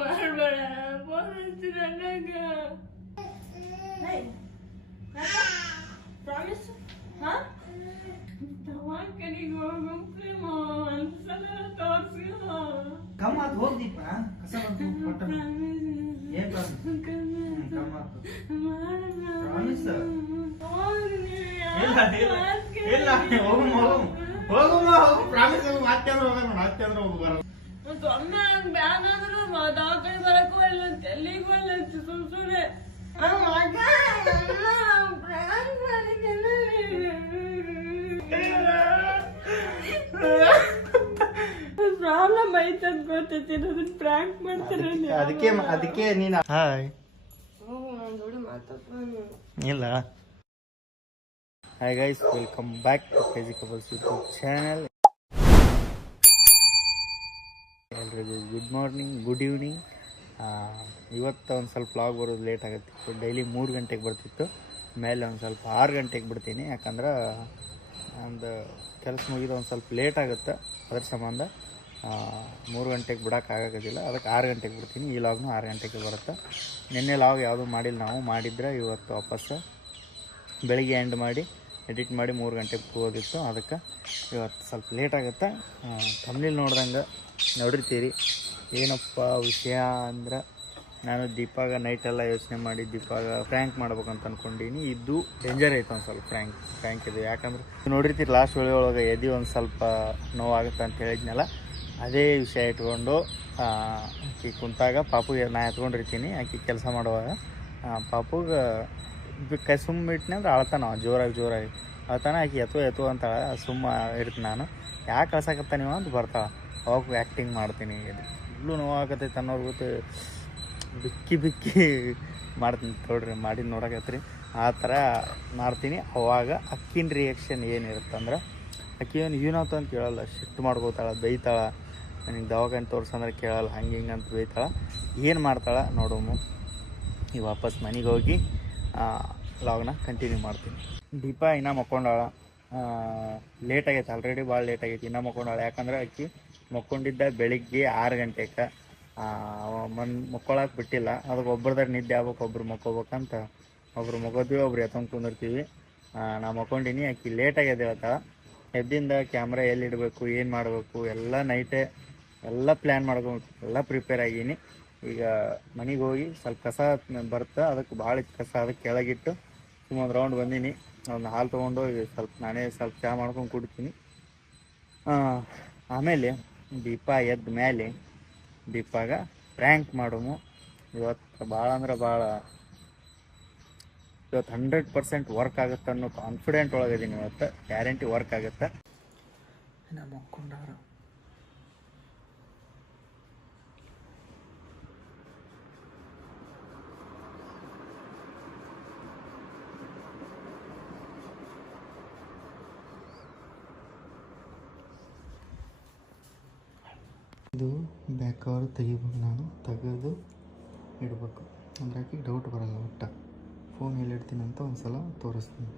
ಮಾಡಬೇಡ ನನಗ ಪ್ರಾಮಿಸ್ ಹಾ ದವಾಖಾನಿಗೆ ಹೋಗಂಪ್ಲಿ ಒಂದ್ಸಲ ತೋರ್ಸಿಲ್ಲ ಕಮ್ಮ ಆತು ಹೋಗ್ದೀಪ ಕಸ ಬಂತು ಏನ್ ಪ್ರಾಮಿಸ್ ಇಲ್ಲ ಹೋಗಮ್ಮ ಪ್ರಾಮಿಸ್ ಮತ್ತೆ ಅಂದ್ರೆ ಹೋಗೋಣ ಮತ್ತೆ ಅಂದ್ರೆ ಹೋಗೋಣ ಒಮ್ಮೆ ಬ್ಯಾನ್ ಆದ್ರೂ ದವಾಖಾನೆ ಬರಕ್ಕೂ ಇಲ್ಲ ಎಲ್ಲಿಗೆ ಬರಲ್ಲ ಸುಮ್ಮನೆ ಪ್ರಾಬ್ಲಮ್ ಐತಂತ ಗೊತ್ತೈತಿ ಅದನ್ನ ಪ್ರ್ಯಾಂಕ್ ಮಾಡ್ತಾರೆ ಅದಕ್ಕೆ ನೀನು ಹಾಯ್ ಇಲ್ಲ hi guys welcome back to crazy couples YouTube channel. ಎಲ್ರಿಗೂ ಗುಡ್ ಮಾರ್ನಿಂಗ್, ಗುಡ್ ಈವ್ನಿಂಗ್. ಇವತ್ತು ಒಂದು ಸ್ವಲ್ಪ ವ್ಲಾಗ್ ಬರೋದು ಲೇಟ್ ಆಗುತ್ತಿತ್ತು. ಡೈಲಿ 3 ಗಂಟೆಗೆ ಬರ್ತಿತ್ತು, ಮೇಲೆ ಒಂದು ಸ್ವಲ್ಪ 6 ಗಂಟೆಗೆ ಬಿಡ್ತೀನಿ. ಯಾಕಂದ್ರೆ ಒಂದು ಕೆಲಸ ಮುಗಿದು ಒಂದು ಸ್ವಲ್ಪ ಲೇಟ್ ಆಗುತ್ತೆ. ಅದ್ರ ಸಂಬಂಧ 3 ಗಂಟೆಗೆ ಬಿಡೋಕ್ಕಾಗೋದಿಲ್ಲ. ಅದಕ್ಕೆ 6 ಗಂಟೆಗೆ ಬಿಡ್ತೀನಿ. ಈ ಲಾಗ್ನು 6 ಗಂಟೆಗೆ ಬರುತ್ತೆ. ನಿನ್ನೆ ಲಾಗ್ ಯಾವುದೂ ಮಾಡಿಲ್ಲ, ನಾವು ಮಾಡಿದ್ರೆ ಇವತ್ತು ವಾಪಸ್ಸು ಬೆಳಿಗ್ಗೆ ಎಂಡ್ ಮಾಡಿ ಎಡಿಟ್ ಮಾಡಿ 3 ಗಂಟೆಗೆ ಹೋಗೋದಿತ್ತು. ಅದಕ್ಕೆ ಇವತ್ತು ಸ್ವಲ್ಪ ಲೇಟ್ ಆಗುತ್ತೆ. ತಮ್ಮನೇಲಿ ನೋಡ್ದಂಗೆ ನೋಡಿರ್ತೀರಿ. ಏನಪ್ಪ ವಿಷಯ ಅಂದ್ರೆ, ನಾನು ದೀಪಾಗ ನೈಟೆಲ್ಲ ಯೋಚನೆ ಮಾಡಿ ದೀಪಾಗ ಫ್ರ್ಯಾಂಕ್ ಮಾಡ್ಬೇಕಂತ ಅಂದ್ಕೊಂಡೀನಿ. ಇದು ಡೇಂಜರ್ ಐತೆ ಒಂದು ಸ್ವಲ್ಪ ಫ್ರ್ಯಾಂಕ್ ಇದು. ಯಾಕಂದ್ರೆ ನೋಡಿರ್ತೀರಿ ಲಾಸ್ಟ್ ಒಳಗೆ ಎದೆ ಒಂದು ಸ್ವಲ್ಪ ನೋವಾಗುತ್ತೆ ಅಂತ ಹೇಳಿದ್ನಲ್ಲ, ಅದೇ ವಿಷಯ ಇಟ್ಕೊಂಡು ಆಕೆ ಕುಂತಾಗ ಪಾಪುಗೆ ನಾ ಎತ್ಕೊಂಡಿರ್ತೀನಿ. ಆಕೆ ಕೆಲಸ ಮಾಡುವಾಗ ಪಾಪುಗೆ ಕೈ ಸುಮ್ಮಿಟ್ನೆ ಅಂದ್ರೆ ಅಳ್ತಾನ, ಜೋರಾಗಿ ಅಳ್ತಾನ. ಆಕೆ ಎತ್ತು ಅಂತಾಳೆ, ಸುಮ್ಮ ಇರ್ತೀನಿ ನಾನು. ಯಾಕೆ ಕಳ್ಸಕತ್ತ ನೀವು ಅಂತ ಬರ್ತಾಳೆ. ಅವಾಗ ಆ್ಯಕ್ಟಿಂಗ್ ಮಾಡ್ತೀನಿ. ಇಲ್ಲೂ ನೋವಾಗತ್ತೈತೆ ಅನ್ನೋರು ಗೊತ್ತು, ಬಿಕ್ಕಿ ಮಾಡ್ತೀನಿ ನೋಡ್ರಿ, ಮಾಡಿ ನೋಡಕತ್ರಿ ಆ ಥರ ಮಾಡ್ತೀನಿ. ಅವಾಗ ಅಕ್ಕಿನ ರಿಯಾಕ್ಷನ್ ಏನಿರುತ್ತಂದ್ರೆ, ಅಕ್ಕಿ ಏನಾಯ್ತು ಅಂತ ಕೇಳಲ್ಲ, ಸಿಟ್ಟು ಮಾಡ್ಕೋತಾಳೆ, ಬೈತಾಳೆ. ನನಗೆ ದವಾಖಾನೆ ತೋರ್ಸಂದ್ರೆ ಕೇಳಲ್ಲ, ಹಿಂಗೆ ಅಂತ ಬೈತಾಳೆ. ಏನು ಮಾಡ್ತಾಳೆ ನೋಡೋಮು. ಈಗ ವಾಪಸ್ ಮನೆಗೆ ಹೋಗಿ ಲಾಗ್ನ ಕಂಟಿನ್ಯೂ ಮಾಡ್ತೀನಿ. ದೀಪ ಇನ್ನೂ ಮಕ್ಕೊಂಡಾಳ, ಲೇಟ್ ಆಗೈತೆ, ಆಲ್ರೆಡಿ ಭಾಳ ಲೇಟ್ ಆಗೈತಿ. ಇನ್ನೂ ಮಕ್ಕೊಂಡಾಳ. ಯಾಕಂದ್ರೆ ಅಕ್ಕಿ ಮಕ್ಕೊಂಡಿದ್ದ ಬೆಳಿಗ್ಗೆ 6 ಗಂಟೆಗೆ. ಮಕ್ಕೊಳಕ್ಕೆ ಬಿಟ್ಟಿಲ್ಲ. ಅದಕ್ಕೆ ಒಬ್ಬರದಾಗ ನಿದ್ದೆ ಆಗ್ಬೇಕು, ಒಬ್ರು ಮಕ್ಕೋಬೇಕಂತ. ಒಬ್ರು ಮಕ್ಕೋತೀವಿ, ಒಬ್ರು ಎತ್ತೊಂಡು ಕುಂದಿರ್ತೀವಿ. ನಾ ಮಕ್ಕೊಂಡಿನಿ. ಆಕಿ ಲೇಟಾಗ್ಯದ ಹೇಳ್ತಾಳೆ. ಎದ್ದಿಂದ ಕ್ಯಾಮ್ರಾ ಎಲ್ಲಿ ಇಡಬೇಕು, ಏನು ಮಾಡಬೇಕು ಎಲ್ಲ ನೈಟೇ ಎಲ್ಲ ಪ್ಲ್ಯಾನ್ ಮಾಡ್ಕೊಂಡು ಎಲ್ಲ ಪ್ರಿಪೇರ್ ಆಗೀನಿ. ಈಗ ಮನೆಗೆ ಹೋಗಿ ಸ್ವಲ್ಪ ಕಸ ಬರುತ್ತೆ, ಅದಕ್ಕೆ ಭಾಳ ಕಸ, ಅದಕ್ಕೆ ಕೆಳಗಿಟ್ಟು ಸುಮ್ಮೊಂದು ರೌಂಡ್ ಬಂದೀನಿ. ಒಂದು ಹಾಲು ತೊಗೊಂಡು ಸ್ವಲ್ಪ ನಾನೇ ಸ್ವಲ್ಪ ಚಹಾ ಮಾಡ್ಕೊಂಡು ಕುಡ್ತೀನಿ. ಆಮೇಲೆ ದೀಪ ಎದ್ದ ಮೇಲೆ ದೀಪಾಗ ಪ್ರ್ಯಾಂಕ್ ಮಾಡೋಮು. ಇವತ್ತು ಭಾಳ ಅಂದ್ರೆ ಭಾಳ, ಇವತ್ತು 100% ವರ್ಕ್ ಆಗುತ್ತೆ ಅನ್ನೋ ಕಾನ್ಫಿಡೆಂಟ್ ಒಳಗಿದ್ದೀನಿ. ಇವತ್ತು ಗ್ಯಾರಂಟಿ ವರ್ಕ್ ಆಗುತ್ತೆ. ನಮ್ಮ ಮಕ್ಕೊಂಡಾರ ಇದು ಬ್ಯಾಕ್ ಕವರ್ ತೆಗಿಬೇಕು. ನಾನು ತೆಗೆದು ಇಡಬೇಕು ಅಂದ್ರೆ ಆಕೆ ಡೌಟ್ ಬರಲ್ಲ. ಒಟ್ಟು ಫೋನ್ ಎಲ್ಲಿ ಇಡ್ತೀನಿ ಅಂತ ಒಂದು ಸಲ ತೋರಿಸ್ತೀನಿ.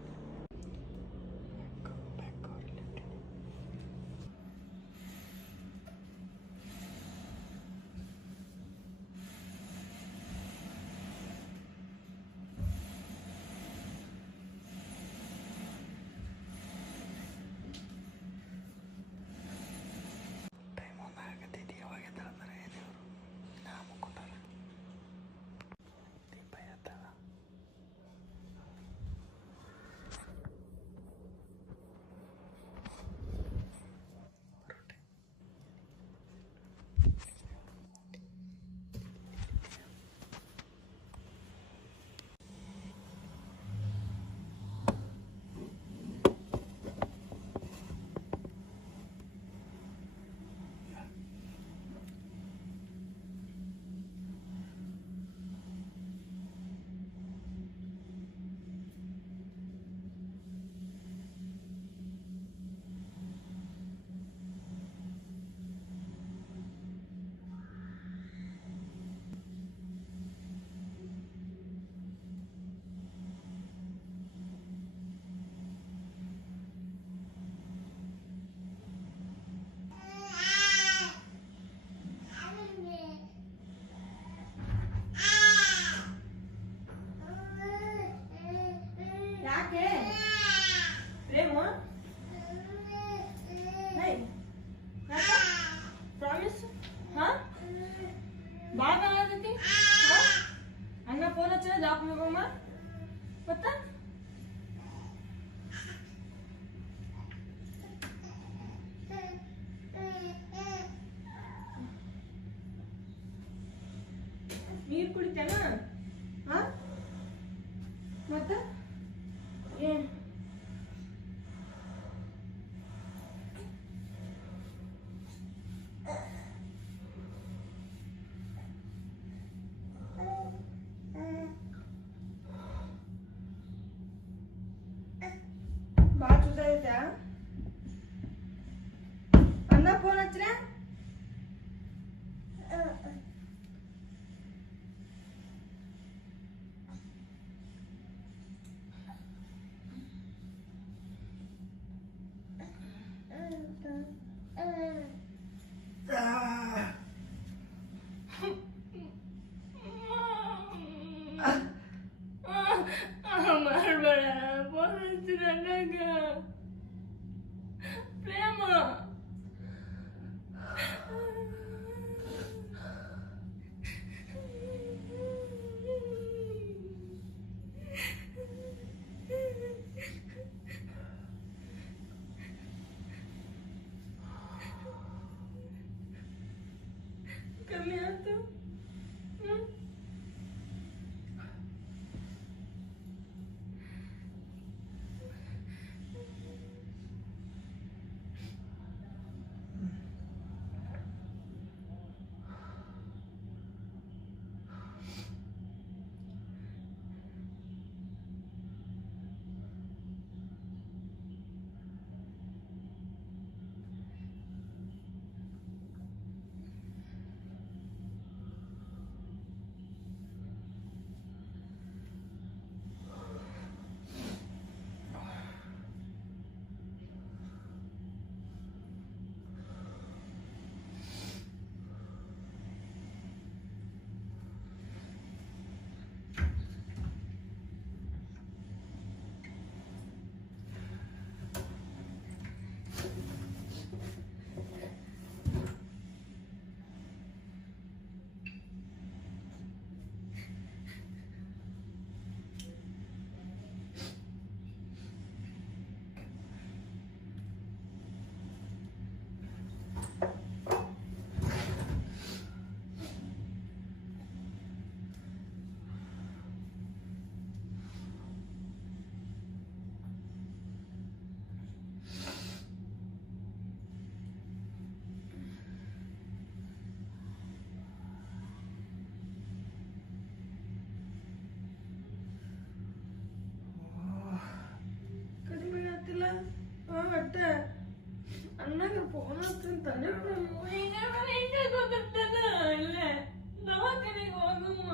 ಹಾಕ್ಬೇಕಮ್ಮ ಮತ್ತ ನೀರು ಕುಡಿತೇನ ಹಾ ಮತ್ತ ಏನ್ ಭಾಳ ಚೂಸ ಐತೆ ಅಣ್ಣ ಫೋನ್ ಹಚ್ಚ್ರ ಮಾಡ್ಬೇಡ ಫೋನ್ ಹಚ್ಚಿರ ಅಣ್ಣಗ ಪ್ರೇಮ ಕಮ್ಮಿ ಆಯ್ತು ಒಟ್ಟ ಅಣ್ಣಗ ಫೋನ್ ಹಚ್ಚಂತಾನೆ ಈಗ ಗೊತ್ತಿರ್ತದ ಇಲ್ಲೇ ದವಾಖಾನೆಗೆ ಹೋಗಮ್ಮ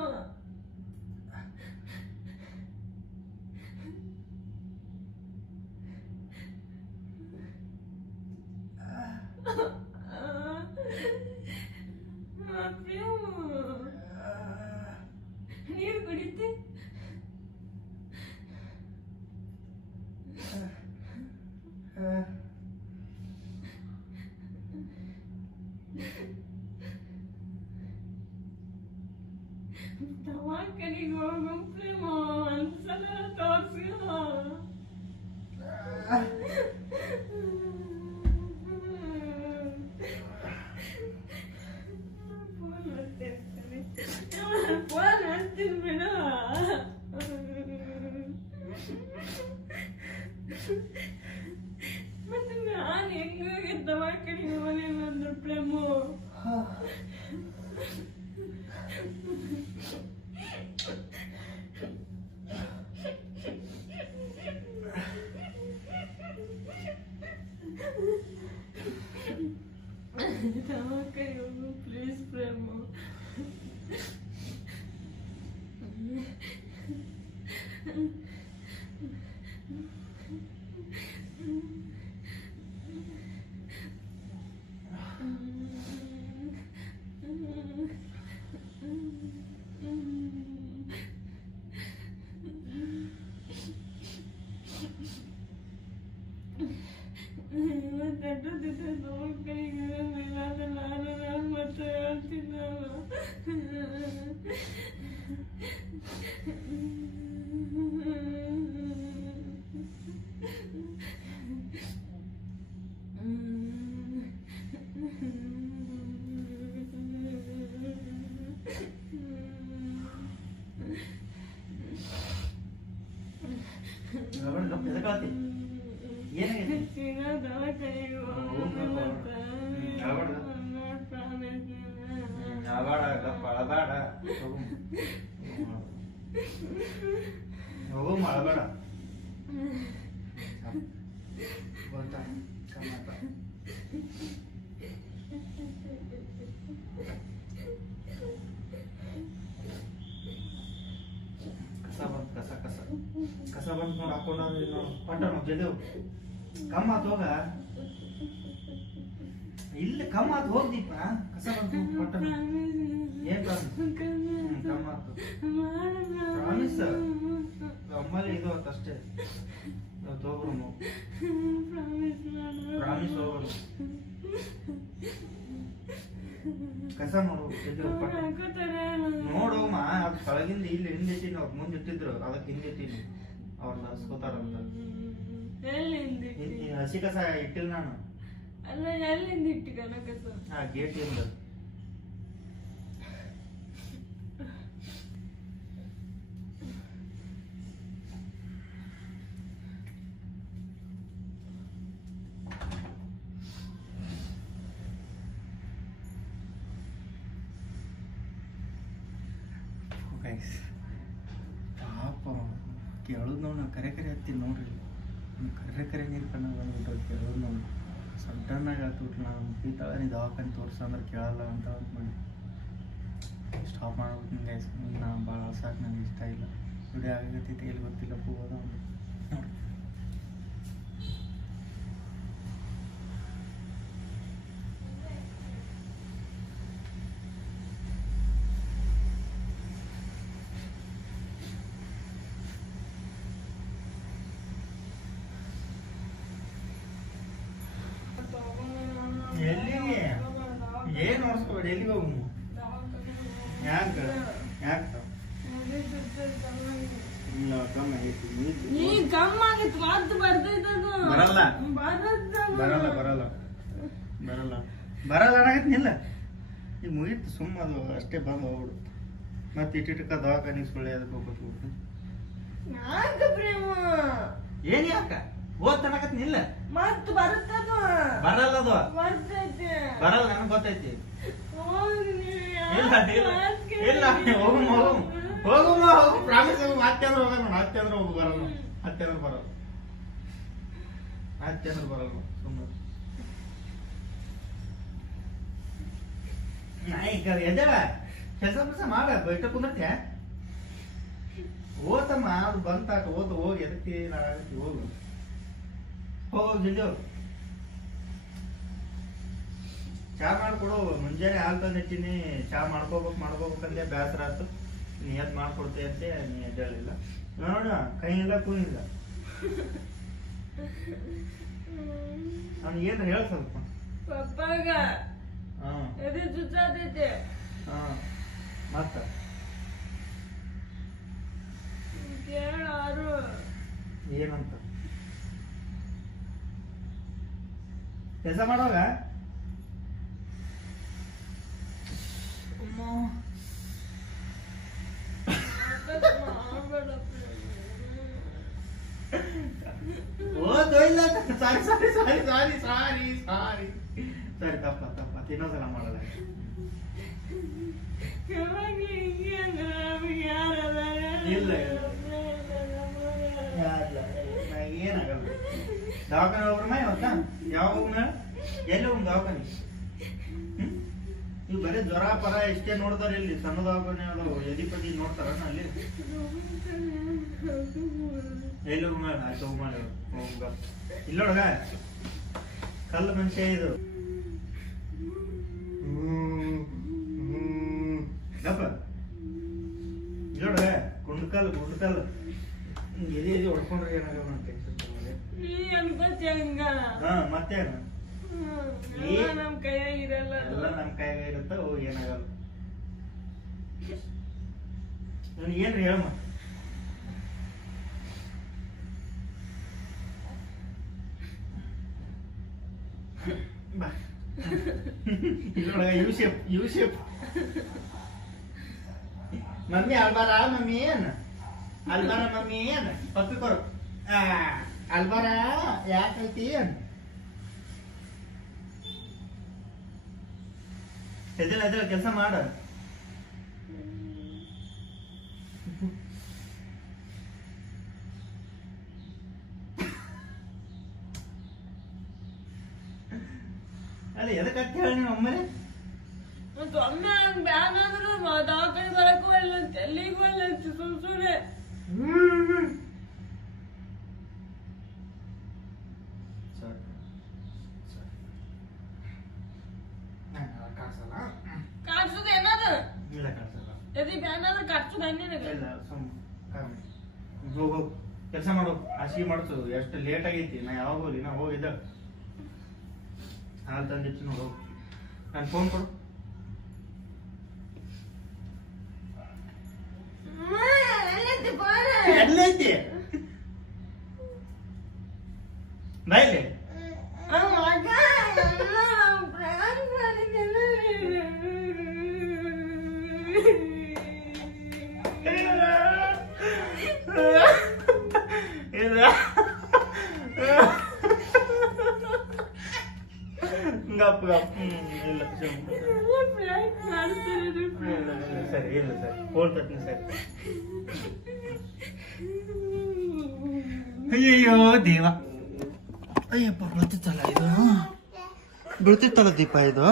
ನೀರು ಕುಡಿತಿ ದವಾಖಾನೆಗೆ ಹೋಗಂಪ್ರಿ ಒಂದ್ಸಲ ತೋರ್ಸಿಲ್ಲ ಫೋನ್ ಹಚ್ತೀನಿ ಬಿಡ ಮತ್ತೆ ನಾನು ಹೆಂಗೋಗಿ ದವಾಖಾನೆಗೆ ಹೋಗಲಿಲ್ಲ ಅಂದ್ರೆ ಪ್ರೇಮು ದವಾಖಾನೆಗೆ ಹೋಗು ಪ್ಲೀಸ್ ಪ್ರೇಮು ಮತ್ತೆ ಹೇಳ್ತೀನಿ ಬೇಡ ಗೊತ್ತಾ ಕಮ್ಮತ್ತ ಕಸ ಬಂದು ನೋಡಿ ಹಾಕೊಂಡು ಪಟ್ಟ ಜದೇವು ಕಮ್ಮ ಆತ್ ಹೋಗ ಇಲ್ಲ ಕಮ್ಮ ಆತ್ ಹೋಗ್ದೀಪ ಕಸ ಬಂದು ಪಟ್ಟ ಏನ್ ಕಮ್ಮ ಆತು ಪ್ರಾಮಿಸ್ ಅಮ್ಮಲ್ಲಿ ಇದು ಆತ ಅಷ್ಟೇ ತೋಗ್ರು ಪ್ರಾಮಿಸ್ ಹೋಗೋರು ಕಸ ನೋಡು ನೋಡೋಮ್ಮ ಅದು ಕೆಳಗಿಂದ ಇಲ್ಲಿ ಹಿಂದಿಟ್ಟಿನಿ ಅವ್ರು ಮುಂದೆ ಇಟ್ಟಿದ್ರು ಅದಕ್ಕೆ ಹಿಂದಿಟ್ಟಿನಿ ಅವ್ರು ನರ್ಸ್ಕೋತಾರಂತ ಹಸಿ ಕಸ ಇಟ್ಟಿಲ್ಲ ನಾನು ಅಲ್ಲ ಎಲ್ಲಿಂದ ಇಟ್ಟಿ ಕಸ ಹಾ ಗೇಟಿಂದ ಪಾಪ ಕೇಳೋದು ನಾವು ಕರೆ ಕರೆ ಹತ್ತೀನಿ ನೋಡ್ರಿ ಕರೆ ನೀರು ಕಣ್ಣ ಬಂದ್ಬಿಟ್ಟು ಕೇಳೋದು ನಾವು ಸಡನ್ನಾಗಿ ಹೇಳ್ತಿಬಿಟ್ಲು ನಾನು ಪೀತಾಳ ನೀ ದವಾಖಾನೆ ತೋರಿಸ ಅಂದ್ರೆ ಕೇಳಲ್ಲ ಅಂತ ಮಾಡಿ ಸ್ಟಾಪ್ ಮಾಡ್ಬಿಟ್ಟು ಗೈಸ್ ನಾನು ಭಾಳ ಸಾಕು ನನಗೆ ಇಷ್ಟ ಇಲ್ಲ ವಿಡಿಯೋ ಆಗತ್ತೈತೆ ಎಲ್ಲಿ ಗೊತ್ತಿಲ್ಲ ಹೋಗೋದ ನೋಡಿ ಎಲ್ಲಿಗೆ ಏನು ಹೊರ್ಸ್ಕೊಬೇಡಿ ಎಲ್ಲಿಗೆ ಹೋಗು ಯಾಕೆ ಯಾಕೆ ಬರಲ್ಲ ಬರಲ್ಲ ಬರಲ್ಲ ಬರಲ್ಲ ಬರಲ್ಲ ಅನ್ನಕತ್ನಿಲ್ಲ ಈಗ ಮುಗೀತು ಸುಮ್ಮ ಅದು ಅಷ್ಟೇ ಬಂದು ಹೋಗ್ಬಿಡು ಮತ್ತೆ ಇಟ್ಟಿಟ್ಕ ದವಾಖಾನಿಗೆ ಸುಳ್ಳೆ ಅದಕ್ಕೆ ಹೋಗ್ಬಿಟ್ಟು ಏನ್ ಯಾಕ ಓದ್ತನಕತ್ನಿಲ್ಲ ಮತ್ ಬರುತ್ತದು ಬರಲ್ಲ ಅದು ಬರ್ತೈತಿ ಬರಲ್ಲ ನನಗೆ ಗೊತ್ತೈತಿ ಇಲ್ಲ ಇಲ್ಲ ಇಲ್ಲ ಹೋಗಮ್ಮ ಹೋಗು ಪ್ರಾಮಿಸ್ ಹೋಗು ಮತ್ತೆ ಅಂದ್ರೆ ಹೋಗೋಣ ಮತ್ತೆ ಅಂದ್ರೆ ಹೋಗು ಬರಲ್ಲ ಮತ್ತೆ ಅಂದ್ರೆ ಬರಲ್ಲ ಮತ್ತೆ ಅಂದ್ರೆ ಬರಲ್ಲ ಸುಮ್ಮನೆ ಈಗ ಎದ್ದೇಳ ಕೆಲಸ ಕೆಲಸ ಮಾಡ ಬೈಟ ಕುಂದರ್ತೀಯ ಓತಮ್ಮ ಅದು ಬಂತಾಕ ಓದು ಹೋಗಿ ಎದಕ್ಕೆ ನಾಡಾಗತ್ತಿ ಹೋಗು ಹೋಗಿ ಜಲ್ದಿ ಹೋಗು ಚಾ ಮಾಡ್ಕೊಡು ಮುಂಜಾನೆ ಹಾಲು ತಂದಿಟ್ಟಿನಿ ಚಾ ಮಾಡ್ಕೋಬೇಕಂದೆ ಬೇಸರ ಆಯ್ತು ನೀ ಎದ್ ಮಾಡ್ಕೊಡ್ತೀಯ ಅಂತೆ ನೀ ಎದ್ದೇಳಿಲ್ಲ ನೋಡ ಕೈ ಇಲ್ಲ ಕೂನಿಲ್ಲ ನಾನು ಏನು ಹೇಳ ಸ್ವಲ್ಪ ಪಪ್ಪಾಗ ಎದೆ ಚುಚ್ಚಾತೈತೆ ಮತ್ತ ಕೇಳಾರು ಏನಂತ ಕೆಲಸ ಮಾಡೋಗ ಸಾರಿ ಸಾರಿ ಸಾರಿ ಸಾರಿ ಸಾರಿ ಸಾರಿ ಸರಿ ತಪ್ಪ ಇನ್ನೊಂದ್ಸಲ ಮಾಡಲ್ಲ ಇಲ್ಲ ಏನಾಗಲ್ಲ ದವಾಖಾನೆ ಹೋಗ್ರಮ್ಮ ಇವತ್ತ ಯಾವ ಹೋಗ್ನ ಎಲ್ಲಿ ಹೋಗ್ ದವಾಖಾನೆ ನೀವು ಬರೀ ಜ್ವರ ಪರ ಇಷ್ಟೇ ನೋಡ್ತಾರ ಇಲ್ಲಿ ಸಣ್ಣ ದವಾಖಾನೆ ಅದು ಎದಿಪದಿ ನೋಡ್ತಾರ ಅಲ್ಲಿ ಎಲ್ಲಿ ಹೋಗ್ ಮೇಡ ಆಯ್ತು ಹೋಗ್ ಮಾಡಿ ಹೋಗ ಇಲ್ಲೊಳಗ ಕಲ್ಲು ಮನುಷ್ಯ ಇದು ಗಪ್ಪ ಇಲ್ಲೊಳಗ ಗುಂಡ್ಕಲ್ ಎದಿ ಹೊಡ್ಕೊಂಡ್ರೆ ಏನಾಗಲ್ಲ ಮತ್ತೇನು ನಮ್ ಕೈಯಾಗಿರಲ್ಲ ಎಲ್ಲ ನಮ್ ಕೈಯಾಗ ಇರುತ್ತ ಏನಾಗಲ್ಲ ನನಗೆ ಏನ್ರಿ ಹೇಳಮ್ಮ ಬಾ ಇದ್ರೊಳಗ ಯು ಶೇಪ್ ಮಮ್ಮಿ ಅಲ್ಬಾರ ಮಮ್ಮಿ ಏನ್ ಅಲ್ಬಾರ ಮಮ್ಮಿ ಏನ್ ಪಪ್ಪಿ ಕೊರು ಅಲ್ಬಾರ ಯಾಕೈತಿ ಏನ್ ಎದ್ದೇಳ ಕೆಲಸ ಮಾಡ ಅಲ್ಲ ಎದಕ್ಕೆ ಅಂತ ಹೇಳಿ ನಿಮ್ಮ ಅಮ್ಮನೇ ಮತ್ತೆ ಒಮ್ಮೆ ನಂಗೆ ಬ್ಯಾನ್ ಆದ್ರೂ ದವಾಖಾನೆ ಬರಕ್ಕೂ ಇಲ್ಲ ಅಂತ ಎಲ್ಲಿಗೂ ಇಲ್ಲ ಅಂತ ಸುಮ್ಮನೆ ಕಾಡ್ಸುದು ಏನದು ಇಲ್ಲ ಕಾಣಿಸಲ್ಲ ಎದಿ ಬ್ಯಾನ್ ಆದ್ರೆ ಕಾಡ್ಸುದು ಹಣ್ಣಿನಗೆ ಇಲ್ಲ ಹೋಗು ಕೆಲಸ ಮಾಡು ಹಾಸಿಗೆ ಮಾಡಿಸು ಎಷ್ಟು ಲೇಟ್ ಆಗೈತಿ ನಾ ಯಾವಾಗ ಹೋಗಿ ನಾ ಹೋಗಿದ್ದ ಹಾಲು ತಂದಿತ್ತು ನೋಡು ನಾನು ಫೋನ್ ಕೊಡು ಎಲ್ಲೈತಿ ಬಾಯ್ಲಿ ಗಪ್ ಗಪ್ ಇಲ್ಲ ಸರಿ ಇಲ್ಲ ಸರಿ ಫೋನ್ ತರ್ತೀನಿ ಸರಿ ಅಯ್ಯಯ್ಯೋ ದೇವ ಅಯ್ಯಪ್ಪ ಬೀಳ್ತಿತ್ತಲ್ಲ ದೀಪ ಇದು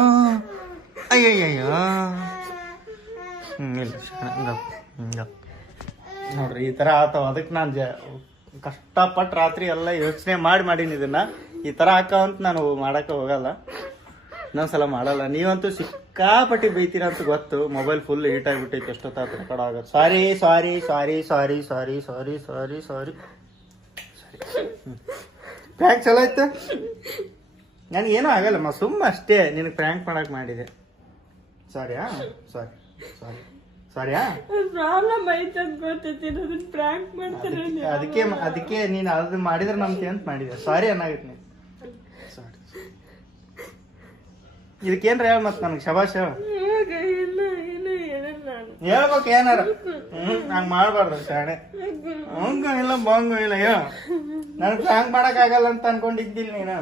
ಅಯ್ಯಯ್ಯಯ್ಯೋ ಇಲ್ಲ ಗಪ್ ಗಪ್ ನೋಡ್ರಿ ಈ ಥರ ಆತಾವ ಅದಕ್ಕೆ ನಾನು ಕಷ್ಟಪಟ್ಟು ರಾತ್ರಿ ಎಲ್ಲ ಯೋಚನೆ ಮಾಡೀನಿ ಇದನ್ನ ಈ ಥರ ಹಾಕವಂತ ನಾನು ಮಾಡಕ್ಕೆ ಹೋಗಲ್ಲ ಇನ್ನೊಂದ್ಸಲ ಮಾಡಲ್ಲ ನೀವಂತೂ ಸಿಕ್ಕಾಪಟ್ಟಿ ಬೈತೀರ ಅಂತ ಗೊತ್ತು ಮೊಬೈಲ್ ಫುಲ್ ಹೀಟ್ ಆಗಿಬಿಟ್ಟೈತೆ ಎಷ್ಟೊತ್ತಾತ್ರ ಕಡೆ ಆಗೋದು ಸಾರಿ ಸಾರಿ ಸಾರಿ ಸಾರಿ ಸಾರಿ ಸಾರಿ ಸಾರಿ ಸಾರಿ ಪ್ರ್ಯಾಂಕ್ ಚಲೋ ಆಯ್ತು ನನಗೇನೂ ಆಗಲ್ಲಮ್ಮ ಸುಮ್ಮ ಅಷ್ಟೇ ನಿನಗೆ ಪ್ರ್ಯಾಂಕ್ ಮಾಡಕ್ಕೆ ಮಾಡಿದೆ ಸಾರಿಯಾ ಸಾರಿ ಸಾರಿ ಸಾರಿಯಾ ಪ್ರಾಬ್ಲಮ್ ಐತೆ ಅಂತ ಗೊತ್ತೈತಿ ಅದನ್ನ ಪ್ರ್ಯಾಂಕ್ ಮಾಡ್ತಾರೆ ಅದಕ್ಕೆ ನೀನು ಅದು ಮಾಡಿದ್ರೆ ನಮ್ಗೆ ಅಂತ ಮಾಡಿದೆ ಸಾರಿ ಅನ್ನಾಗತ್ತೆ ನೀನು ಸಾರಿ ಇದಕ್ಕೇನ್ರ ಹೇಳ ಮತ್ತೆ ನನಗೆ ಶಬಾಷ್ ಹೇಳ್ಬೇಕು ಏನಾರ ಹಂಗೆ ಮಾಡಬಾರ್ದು ಶಾಣೆ ಹಂಗ ಇಲ್ಲ ಬಂಗು ಇಲ್ಲ ಹೇಳ ನನಗೆ ಪ್ರ್ಯಾಂಕ್ ಮಾಡಕ್ ಆಗಲ್ಲ ಅಂತ ಅನ್ಕೊಂಡಿದ್ದಿಲ್ಲ ನೀನು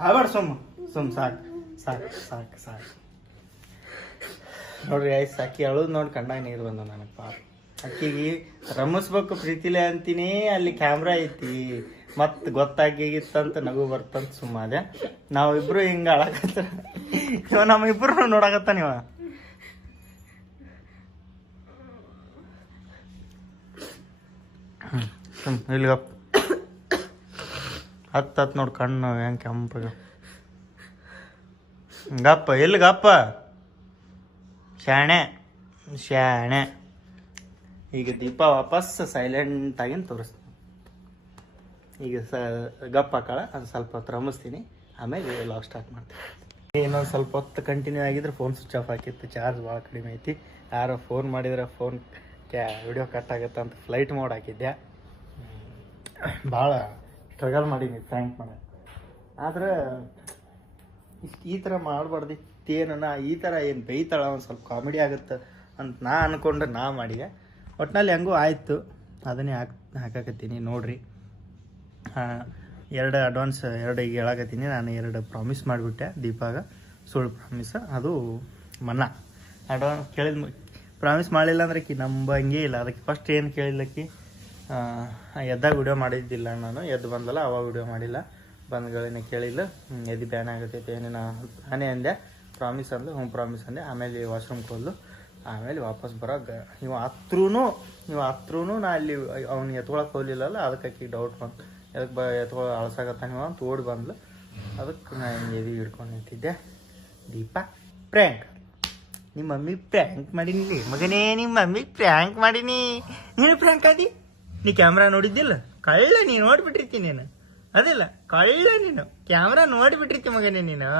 ಆಬಾರ್ದು ಸುಮ್ಮ ಸಾಕು ಸಾಕು ಸಾಕು ಸಾಕು ನೋಡ್ರಿ ಆಯ್ತು ಅಕ್ಕಿ ಅಳೋದು ನೋಡಿ ಕಣ್ಣಾಗ ನೀರು ಬಂದ ನನಗೆ ಪಾಪ ಅಕ್ಕಿಗೆ ರಮಿಸ್ಬೇಕು ಪ್ರೀತಿಲೆ ಅಂತೀನಿ ಅಲ್ಲಿ ಕ್ಯಾಮ್ರಾ ಐತಿ ಮತ್ತೆ ಗೊತ್ತಾಗಿತ್ತಂತ ನಗು ಬರ್ತಂತ ಸುಮ್ಮನೆ ನಾವಿಬ್ರು ಹಿಂಗ ಅಳಕತ್ತ ಇವ ನಮ್ಮಿಬ್ರು ನೋಡಕತ್ತ ನೀವ ಇಲ್ಲಿಗಪ್ಪ ಹತ್ತು ನೋಡಿ ಕಣ್ಣು ಹೆಂಗೆ ಕೆಂಪಗ ಗಪ್ಪ ಎಲ್ಲಿಗಪ್ಪ ಶಾಣೆ ಶಾಣೆ ಈಗ ದೀಪ ವಾಪಸ್ ಸೈಲೆಂಟ್ ಆಗಿನ ತೋರಿಸ್ತೀನಿ ಈಗ ಗಪ್ಪ ಹಾಕಳ ಅದು ಸ್ವಲ್ಪ ಹೊತ್ತು ರಮಿಸ್ತೀನಿ ಆಮೇಲೆ ಲಾಗ್ ಸ್ಟಾರ್ಟ್ ಮಾಡ್ತೀನಿ ಇನ್ನೊಂದು ಸ್ವಲ್ಪ ಹೊತ್ತು ಕಂಟಿನ್ಯೂ ಆಗಿದ್ರೆ ಫೋನ್ ಸ್ವಿಚ್ ಆಫ್ ಹಾಕಿತ್ತು ಚಾರ್ಜ್ ಭಾಳ ಕಡಿಮೆ ಐತಿ ಯಾರೋ ಫೋನ್ ಮಾಡಿದ್ರೆ ಫೋನ್ ವಿಡಿಯೋ ಕಟ್ ಆಗುತ್ತೆ ಅಂತ ಫ್ಲೈಟ್ ಮೋಡ್ ಹಾಕಿದ್ದೆ ಭಾಳ ಸ್ಟ್ರಗಲ್ ಮಾಡೀನಿ ಥ್ಯಾಂಕ್ ಮಾಡ ಆದ್ರೆ ಈ ಥರ ಮಾಡಬಾರ್ದಿತ್ತೇನ ಈ ಥರ ಏನು ಬೈತಾಳ ಒಂದು ಸ್ವಲ್ಪ ಕಾಮಿಡಿ ಆಗುತ್ತೆ ಅಂತ ನಾ ಅಂದ್ಕೊಂಡ್ರೆ ನಾ ಮಾಡಿದೆ ಒಟ್ಟಿನಲ್ಲಿ ಹೆಂಗೂ ಆಯಿತು ಅದನ್ನೇ ಹಾಕಕತ್ತೀನಿ ನೋಡ್ರಿ ಎರಡು ಅಡ್ವಾನ್ಸ್ ಎರಡು ಈಗ ಹೇಳಕತ್ತೀನಿ ನಾನು ಎರಡು ಪ್ರಾಮಿಸ್ ಮಾಡಿಬಿಟ್ಟೆ ದೀಪಾಗ ಸುಳ್ಳು ಪ್ರಾಮಿಸ್ ಅದು ಮನ್ನಾ ಅಡ್ವಾನ್ಸ್ ಕೇಳಿದ ಪ್ರಾಮಿಸ್ ಮಾಡಲಿಲ್ಲ ಅಂದ್ರೆ ಕಿ ನಂಬಂಗೆ ಇಲ್ಲ ಅದಕ್ಕೆ ಫಸ್ಟ್ ಏನು ಕೇಳಿಲ್ಲಕ್ಕಿ ಎದ್ದಾಗ ವಿಡಿಯೋ ಮಾಡಿದ್ದಿಲ್ಲ ನಾನು ಎದ್ದು ಬಂದಲ್ಲ ಅವಾಗ ವಿಡಿಯೋ ಮಾಡಿಲ್ಲ ಬಂದ್ಗಳೇನೆ ಕೇಳಿಲ್ಲ ಎದ್ದು ಬ್ಯಾನ್ ಆಗತೈತೆ ಏನೇನು ನಾನೇ ಅಂದೆ ಪ್ರಾಮಿಸ್ ಅಂದು ಪ್ರಾಮಿಸ್ ಅಂದೆ ಆಮೇಲೆ ವಾಶ್ರೂಮ್ಗೆ ಹೋದ್ಲು ಆಮೇಲೆ ವಾಪಸ್ ಬರೋಗ ನೀವು ಹತ್ರೂ ನಾ ಅಲ್ಲಿ ಅವ್ನಿಗೆ ಎತ್ಕೊಳಕ್ಕೆ ಹೋಗ್ಲಿಲ್ಲಲ್ಲ ಅದಕ್ಕೆ ಆಕಿ ಡೌಟ್ ಬಂತು ಎದಕ್ಕೆ ಎತ್ಕೊಳ ಅಳ್ಸಾಗತ್ತ ನೀವು ಅಂತ ಓಡಿ ಬಂದ್ಲು ಅದಕ್ಕೆ ನಾ ಹಿಂಗೆ ಎದಿ ಹಿಡ್ಕೊಂಡು ನಿಂತಿದ್ದೆ ದೀಪ ಪ್ರ್ಯಾಂಕ್ ನಿಮ್ಮ ಮಮ್ಮಿ ಪ್ರ್ಯಾಂಕ್ ಮಾಡೀನಿ ಮಗನೇ ನಿಮ್ಮ ಮಮ್ಮಿ ಪ್ರ್ಯಾಂಕ್ ಮಾಡೀನಿ ನೀನು ಪ್ರ್ಯಾಂಕ್ ಆದಿ ನೀ ಕ್ಯಾಮ್ರಾ ನೋಡಿದ್ದಿಲ್ಲ ಕಳ್ಳ ನೀನು ನೋಡ್ಬಿಟ್ಟಿರ್ತೀನಿ ನೀನು ಅದಿಲ್ಲ ಕಳ್ಳ ನೀನು ಕ್ಯಾಮ್ರಾ ನೋಡಿಬಿಟ್ಟಿರ್ತಿ ಮಗನೇ ನೀನು